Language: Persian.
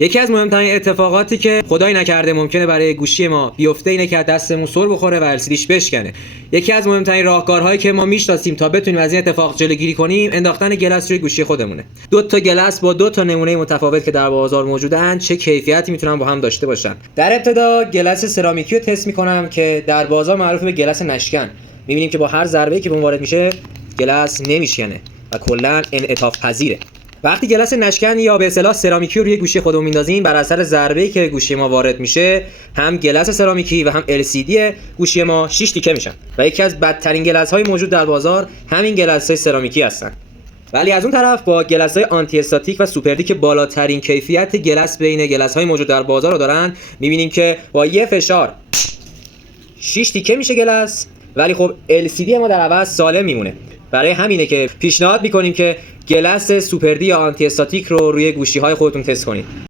یکی از مهمترین اتفاقاتی که خدای نکرده ممکنه برای گوشی ما بیفته اینه که دستمون سر بخوره و LCDش بشکنه. یکی از مهمترین راهکارهایی که ما میشناسیم تا بتونیم از این اتفاق جلوگیری کنیم انداختن گلس روی گوشی خودمونه. دو تا گلس با دو تا نمونه متفاوت که در بازار موجودن چه کیفیتی میتونن با هم داشته باشن. در ابتدا گلس سرامیکی رو تست میکنم که در بازار معروف به گلس نشکن. میبینیم که با هر ضربه‌ای که به اون وارد میشه گلس نمیشکنه و کلا انعطاف پذیره. وقتی گلس نشکن یا به اصطلاح سرامیکی رو روی گوشی خودمون میندازیم، بر اثر ضربه‌ای که گوشی ما وارد میشه هم گلس سرامیکی و هم LCD گوشی ما 6 تیکه میشن و یکی از بدترین گلس‌های موجود در بازار همین گلس‌های سرامیکی هستن. ولی از اون طرف با گلس‌های آنتی استاتیک و سوپردی که بالاترین کیفیت گلس بین گلس‌های موجود در بازار رو دارن، می‌بینیم که با یه فشار 6 تیکه میشه گلس، ولی خب LCD ما در عوض سالم میمونه. برای همینه که پیشنهاد میکنیم که گلس سوپردی یا آنتی استاتیک رو روی گوشی‌های خودتون تست کنید.